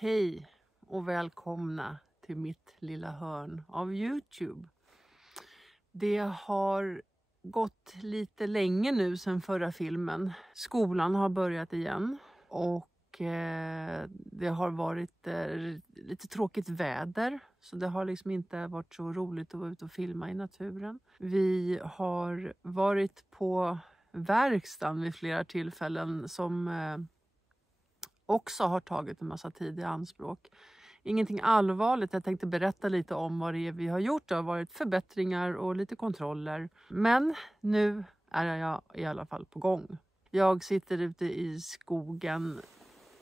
Hej och välkomna till mitt lilla hörn av YouTube. Det har gått lite länge nu sedan förra filmen. Skolan har börjat igen och det har varit lite tråkigt väder. Så det har liksom inte varit så roligt att vara ute och filma i naturen. Vi har varit på verkstaden vid flera tillfällen som också har tagit en massa tid i anspråk. Ingenting allvarligt, jag tänkte berätta lite om vad det är vi har gjort. Det har varit förbättringar och lite kontroller. Men nu är jag i alla fall på gång. Jag sitter ute i skogen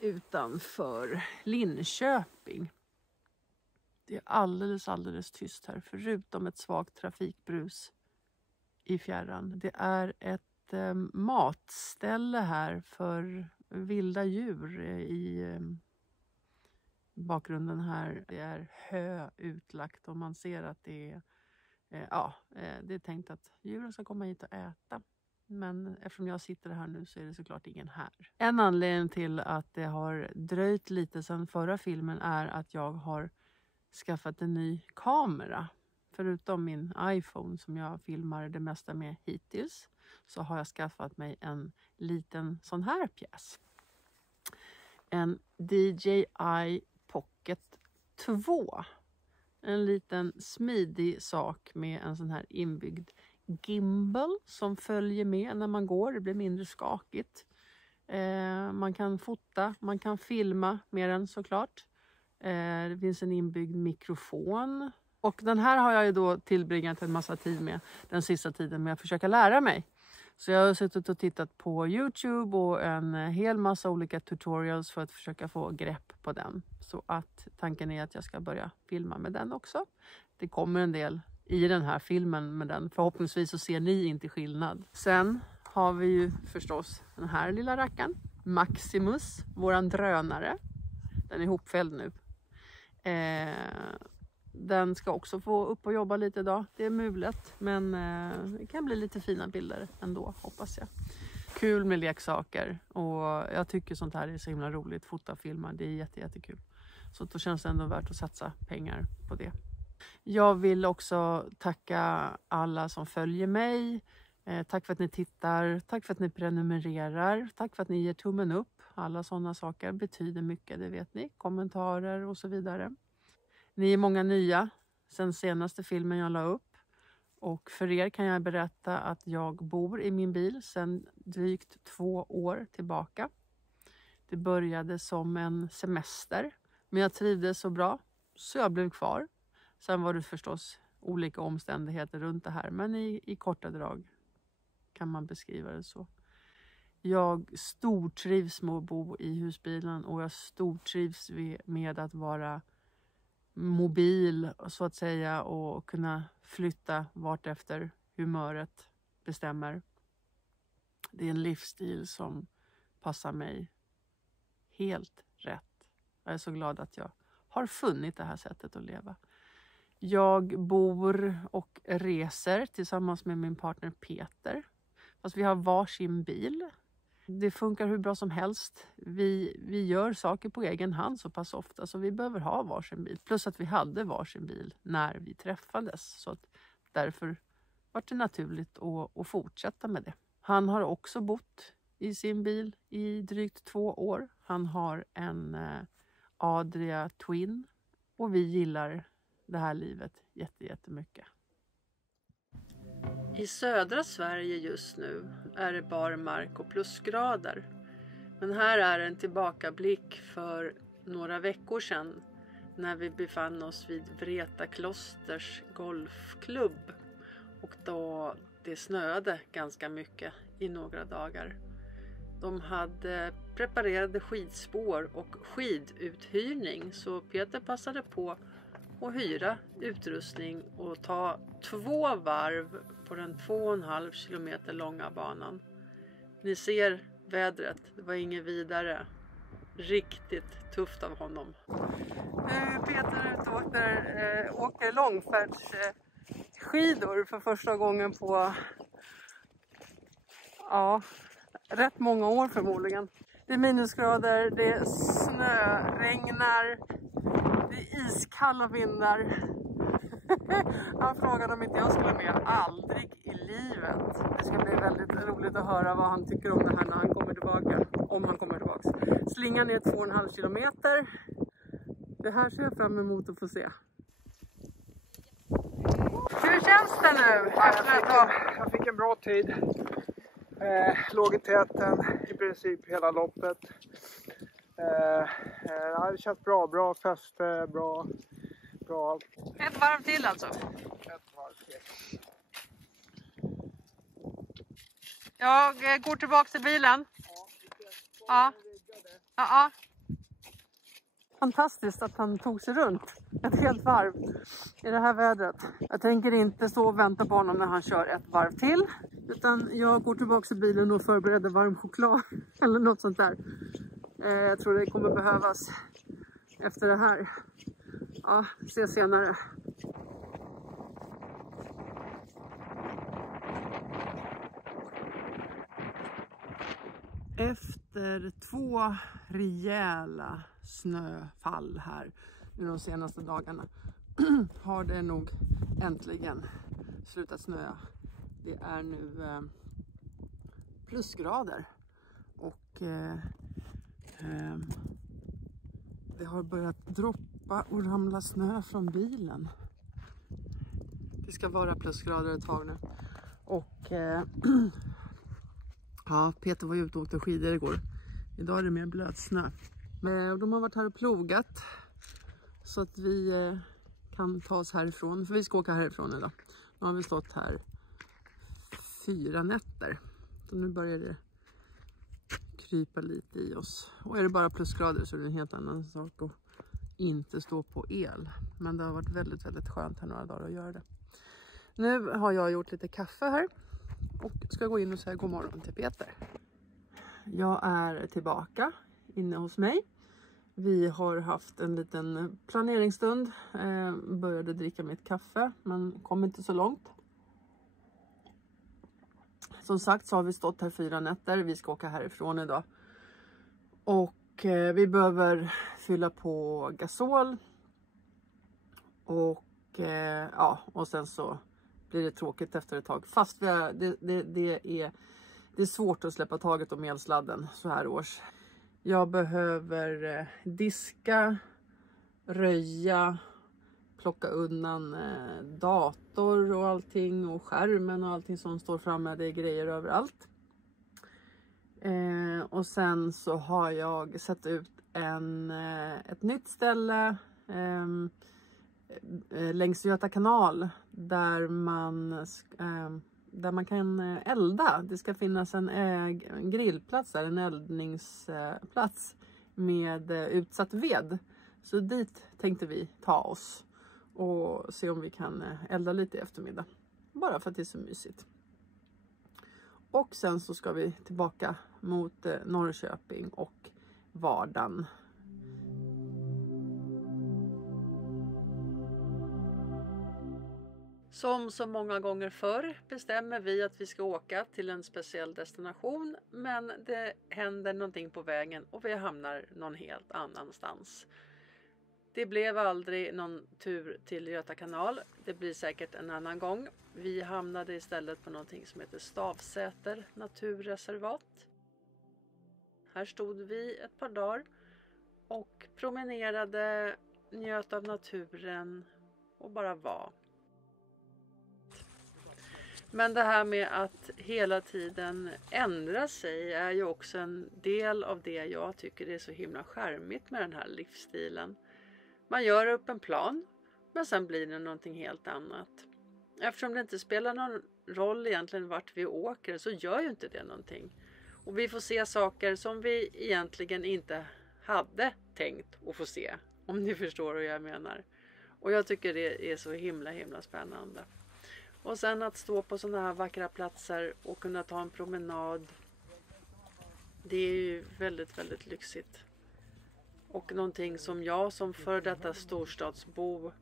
utanför Linköping. Det är alldeles tyst här, förutom ett svagt trafikbrus i fjärran. Det är ett matställe här för vilda djur i bakgrunden här. Det är hö utlagt och man ser att det är, det är tänkt att djuren ska komma hit och äta. Men eftersom jag sitter här nu så är det såklart ingen här. En anledning till att det har dröjt lite sedan förra filmen är att jag har skaffat en ny kamera. Förutom min iPhone som jag filmar det mesta med hittills så har jag skaffat mig en liten sån här pjäs. En DJI Pocket 2. En liten smidig sak med en sån här inbyggd gimbal som följer med när man går. Det blir mindre skakigt. Man kan fota, man kan filma med den såklart. Det finns en inbyggd mikrofon. Och den här har jag ju då tillbringat en massa tid med den sista tiden med att försöka lära mig. Så jag har suttit och tittat på YouTube och en hel massa olika tutorials för att försöka få grepp på den. Så att tanken är att jag ska börja filma med den också. Det kommer en del i den här filmen med den. Förhoppningsvis så ser ni inte skillnad. Sen har vi ju förstås den här lilla rackaren. Maximus, våran drönare. Den är ihopfälld nu. Den ska också få upp och jobba lite idag. Det är mulet, men det kan bli lite fina bilder ändå, hoppas jag. Kul med leksaker och jag tycker sånt här är så himla roligt. Fota och filma, det är jättekul. Så då känns det ändå värt att satsa pengar på det. Jag vill också tacka alla som följer mig. Tack för att ni tittar, tack för att ni prenumererar, tack för att ni ger tummen upp. Alla sådana saker betyder mycket, det vet ni. Kommentarer och så vidare. Ni är många nya sen senaste filmen jag la upp. Och för er kan jag berätta att jag bor i min bil sedan drygt 2 år tillbaka. Det började som en semester. Men jag trivdes så bra så jag blev kvar. Sen var det förstås olika omständigheter runt det här. Men i korta drag kan man beskriva det så. Jag stortrivs med att bo i husbilen och jag stortrivs med att vara mobil så att säga och kunna flytta vart efter humöret bestämmer. Det är en livsstil som passar mig helt rätt. Jag är så glad att jag har funnit det här sättet att leva. Jag bor och reser tillsammans med min partner Peter. Fast vi har varsin bil. Det funkar hur bra som helst. Vi gör saker på egen hand så pass ofta så vi behöver ha varsin bil. Plus att vi hade varsin bil när vi träffades. Så att därför var det naturligt att fortsätta med det. Han har också bott i sin bil i drygt 2 år. Han har en Adria Twin och vi gillar det här livet jättemycket. I södra Sverige just nu är det barmark och plusgrader. Men här är en tillbakablick för några veckor sedan när vi befann oss vid Vreta klosters golfklubb. Och då det snöade ganska mycket i några dagar. De hade preparerade skidspår och skiduthyrning så Peter passade på att hyra utrustning och ta 2 varv på den 2,5 kilometer långa banan. Ni ser vädret, det var inget vidare. Riktigt tufft av honom. Peter åker långfärdsskidor för första gången på rätt många år förmodligen. Det är minusgrader, det snöregnar, det är iskalla vindar. Han frågade om inte jag skulle med. Aldrig i livet. Det ska bli väldigt roligt att höra vad han tycker om det här när han kommer tillbaka. Om han kommer tillbaka. Slingan är 2,5 kilometer. Det här ser jag fram emot att få se. Hur känns det nu? Jag fick en bra tid. Låg i täten i princip hela loppet. Det känns bra. Bra fäste, bra allt. Ett varv till alltså. Ett varv till. Jag går tillbaka till bilen. Ja. Fantastiskt att han tog sig runt ett helt varv i det här vädret. Jag tänker inte stå och vänta på honom när han kör ett varv till. Utan jag går tillbaka till bilen och förbereder varm choklad eller något sånt där. Jag tror det kommer behövas efter det här. Ja, ses senare. Efter 2 rejäla snöfall här de senaste dagarna har det nog äntligen slutat snöa. Det är nu plusgrader och det har börjat droppa och ramla snö från bilen. Det ska vara plusgrader ett tag nu. Och ja, Peter var ju ute och åkte skidor igår. Idag är det mer blötsnö. Men de har varit här och plogat så att vi kan ta oss härifrån. För vi ska åka härifrån idag. Nu har vi stått här 4 nätter. Så nu börjar det krypa lite i oss. Och är det bara plusgrader så är det en helt annan sak att inte stå på el. Men det har varit väldigt, väldigt skönt här några dagar att göra det. Nu har jag gjort lite kaffe här. Och ska gå in och säga god morgon till Peter. Jag är tillbaka inne hos mig. Vi har haft en liten planeringsstund. Började dricka mitt kaffe men kom inte så långt. Som sagt så har vi stått här 4 nätter. Vi ska åka härifrån idag. Och vi behöver fylla på gasol. Och och sen så blir det tråkigt efter ett tag. Fast det är svårt att släppa taget om elsladden så här års. Jag behöver diska, röja, plocka undan dator och allting och skärmen och allting som står framme. Det är grejer överallt. Och sen så har jag satt ut ett nytt ställe längs Göta kanal där man kan elda. Det ska finnas en grillplats där, en eldningsplats med utsatt ved. Så dit tänkte vi ta oss och se om vi kan elda lite i eftermiddag. Bara för att det är så mysigt. Och sen så ska vi tillbaka mot Norrköping och Vardan. Som så många gånger förr bestämmer vi att vi ska åka till en speciell destination, men det händer någonting på vägen och vi hamnar någon helt annanstans. Det blev aldrig någon tur till Göta kanal. Det blir säkert en annan gång. Vi hamnade istället på någonting som heter Stavsäter naturreservat. Här stod vi ett par dagar och promenerade, njöt av naturen och bara var. Men det här med att hela tiden ändra sig är ju också en del av det jag tycker är så himla charmigt med den här livsstilen. Man gör upp en plan, men sen blir det någonting helt annat. Eftersom det inte spelar någon roll egentligen vart vi åker så gör ju inte det någonting. Och vi får se saker som vi egentligen inte hade tänkt att få se. Om ni förstår vad jag menar. Och jag tycker det är så himla spännande. Och sen att stå på sådana här vackra platser och kunna ta en promenad. Det är ju väldigt lyxigt. Och någonting som jag som för detta storstadsbo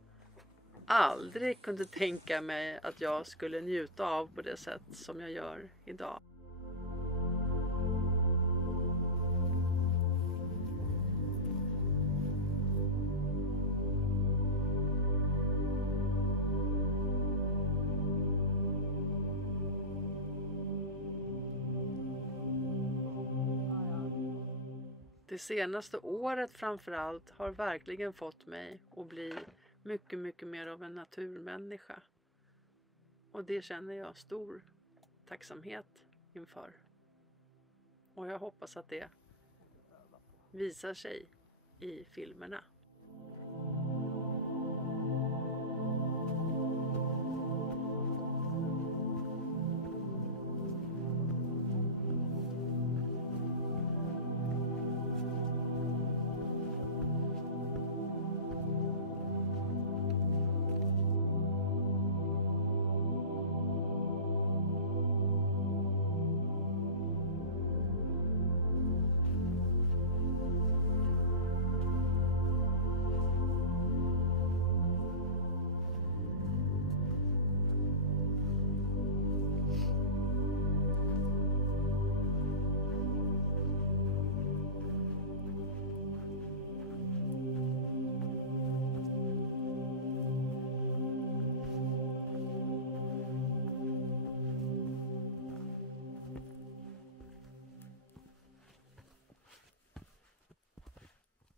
aldrig kunde tänka mig att jag skulle njuta av på det sätt som jag gör idag. Det senaste året framförallt har verkligen fått mig att bli mycket, mycket mer av en naturmänniska. Och det känner jag stor tacksamhet inför. Och jag hoppas att det visar sig i filmerna.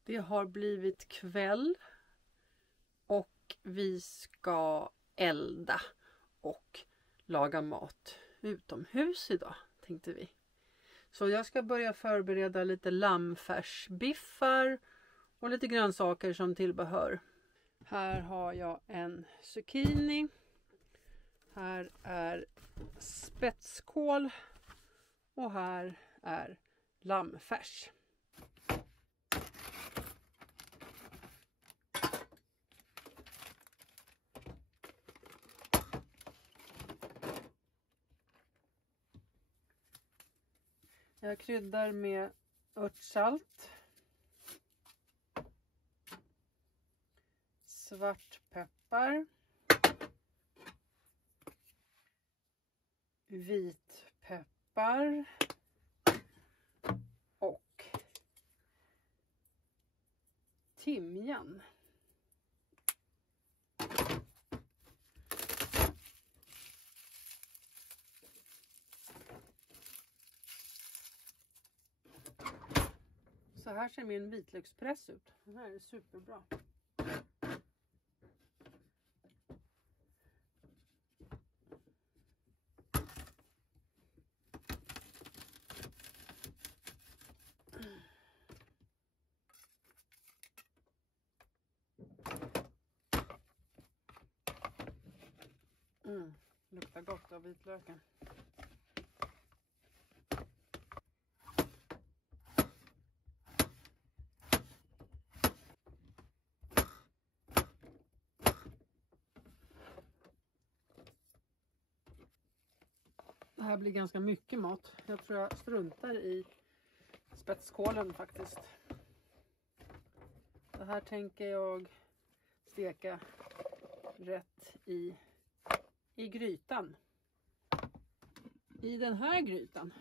Det har blivit kväll och vi ska elda och laga mat utomhus idag, tänkte vi. Så jag ska börja förbereda lite lammfärsbiffar och lite grönsaker som tillbehör. Här har jag en zucchini. Här är spetskål och här är lammfärs. Jag kryddar med örtsalt, svartpeppar, vitpeppar och timjan. Så här ser min vitlökspress ut. Den här är superbra. Luktar gott av vitlöken. Det här blir ganska mycket mat. Jag tror jag struntar i spetskålen faktiskt. Det här tänker jag steka rätt i grytan. I den här grytan.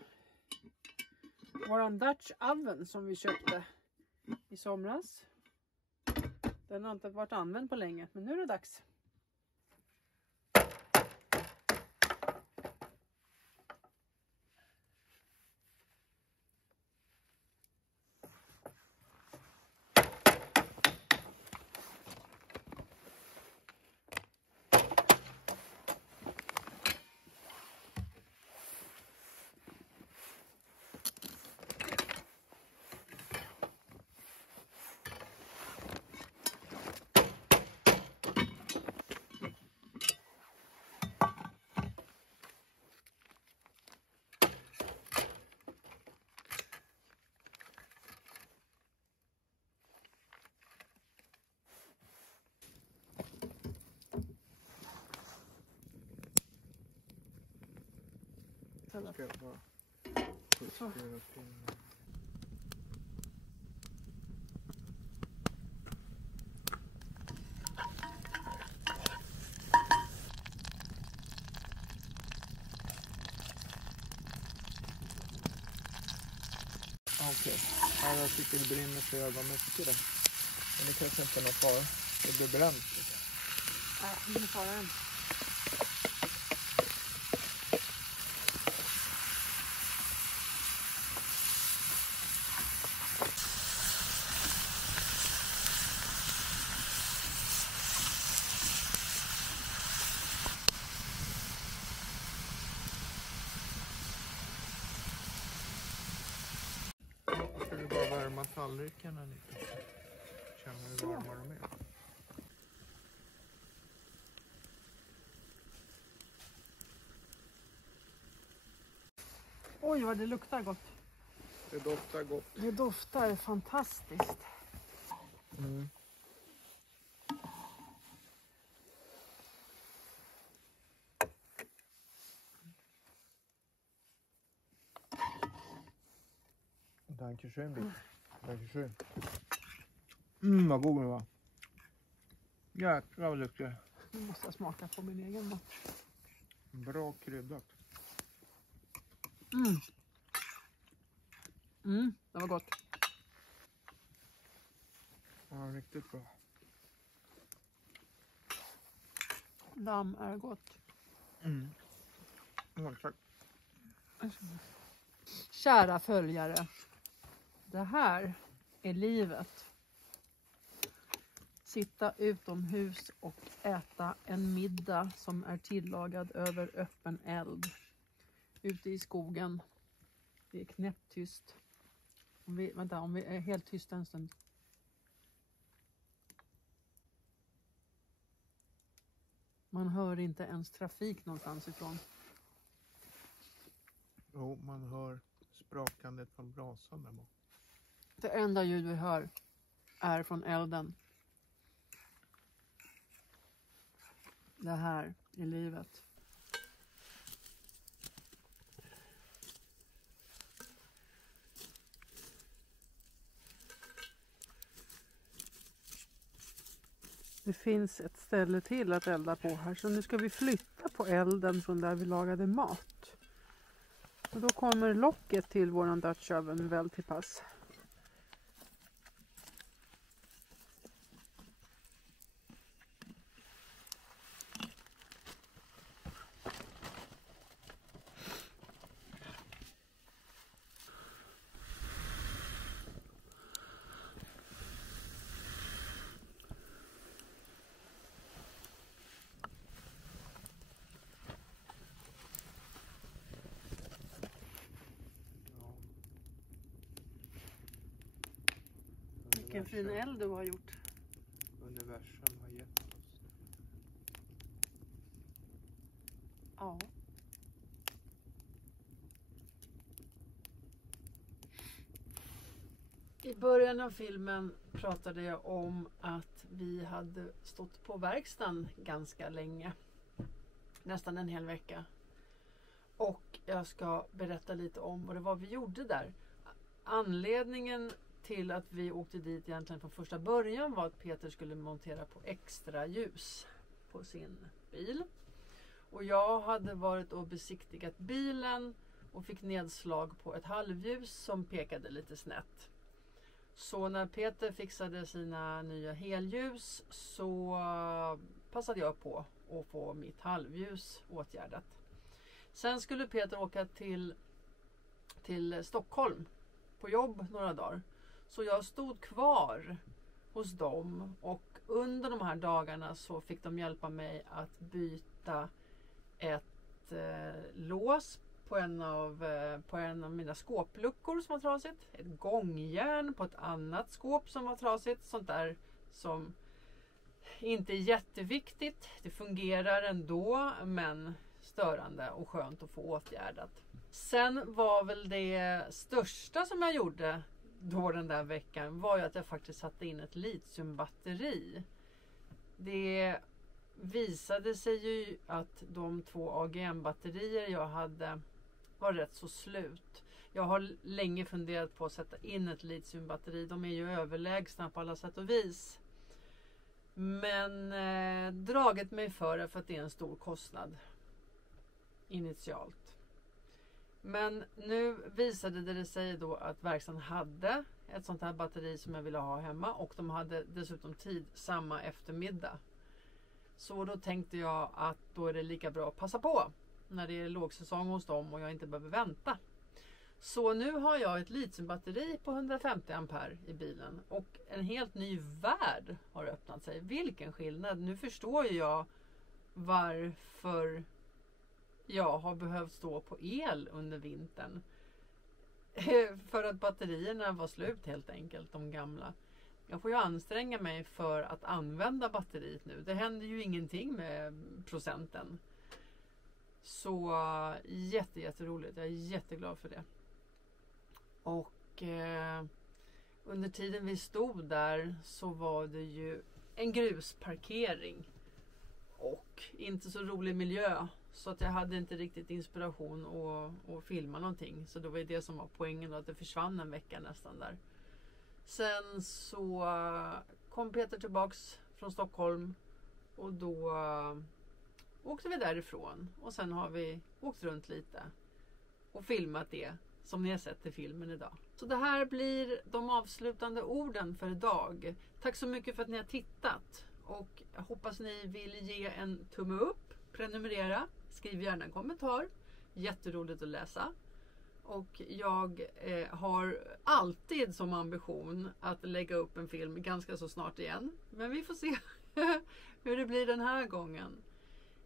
Våran Dutch oven som vi köpte i somras. Den har inte varit använd på länge, men nu är det dags. Ska jag bara justera pinnen. Okej, ja, jag tycker det brinner så jävla mycket där. Men det kanske inte är något fara. Det blir bränt. Det är fara. Jag skulle bara värma tallrikarna lite. Känner du varmare med? Oj, vad det luktar gott. Det doftar gott. Det doftar fantastiskt. Mm. Dankeschön, Bill. Dankeschön. Vad god den var. Jäklar vad duktig. Nu måste jag smaka på min egen mat. Bra kryddat. Det var gott. Ja, riktigt bra. Lamm är gott. Ja, tack. Kära följare. Det här är livet. Sitta utomhus och äta en middag som är tillagad över öppen eld. Ute i skogen. Det är knäpptyst. Om vi är helt tysta en stund. Man hör inte ens trafik någonstans ifrån. Jo, man hör sprakandet från brasan där bak. Det enda ljud vi hör är från elden. Det här är livet. Det finns ett ställe till att elda på här, så nu ska vi flytta på elden från där vi lagade mat. Och då kommer locket till våran Dutch oven väl till pass. Vilken fin eld du har gjort. Universum har gett oss. Ja. I början av filmen pratade jag om att vi hade stått på verkstaden ganska länge. Nästan en hel vecka. Och jag ska berätta lite om vad det var vi gjorde där. Anledningen till att vi åkte dit egentligen från första början var att Peter skulle montera på extra ljus på sin bil. Och jag hade varit och besiktigat bilen och fick nedslag på ett halvljus som pekade lite snett. Så när Peter fixade sina nya helljus så passade jag på att få mitt halvljus åtgärdat. Sen skulle Peter åka till Stockholm på jobb några dagar. Så jag stod kvar hos dem och under de här dagarna så fick de hjälpa mig att byta ett lås på en av mina skåpluckor som var trasigt. Ett gångjärn på ett annat skåp som var trasigt. Sånt där som inte är jätteviktigt. Det fungerar ändå, men störande och skönt att få åtgärdat. Sen var väl det största som jag gjorde då den där veckan var ju att jag faktiskt satte in ett litiumbatteri. Det visade sig ju att de 2 AGM-batterier jag hade var rätt så slut. Jag har länge funderat på att sätta in ett litiumbatteri. De är ju överlägsna på alla sätt och vis. Men dragit mig för att det är en stor kostnad initialt. Men nu visade det sig då att verkstaden hade ett sånt här batteri som jag ville ha hemma. Och de hade dessutom tid samma eftermiddag. Så då tänkte jag att då är det lika bra att passa på när det är lågsäsong hos dem och jag inte behöver vänta. Så nu har jag ett litiumbatteri på 150 ampere i bilen och en helt ny värld har öppnat sig. Vilken skillnad! Nu förstår jag varför jag har behövt stå på el under vintern. För att batterierna var slut helt enkelt, de gamla. Jag får ju anstränga mig för att använda batteriet nu. Det händer ju ingenting med procenten. Så jätteroligt. Jag är jätteglad för det. Och under tiden vi stod där så var det ju en grusparkering. Och inte så rolig miljö. Så att jag hade inte riktigt inspiration att filma någonting. Så det var ju det som var poängen då, att det försvann en vecka nästan där. Sen så kom Peter tillbaks från Stockholm. Och då åkte vi därifrån. Och sen har vi åkt runt lite. Och filmat det som ni har sett i filmen idag. Så det här blir de avslutande orden för idag. Tack så mycket för att ni har tittat. Och jag hoppas ni vill ge en tumme upp. Prenumerera. Skriv gärna en kommentar. Jätteroligt att läsa. Och jag har alltid som ambition att lägga upp en film ganska så snart igen. Men vi får se hur det blir den här gången.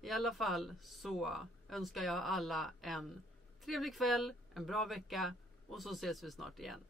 I alla fall så önskar jag alla en trevlig kväll, en bra vecka och så ses vi snart igen.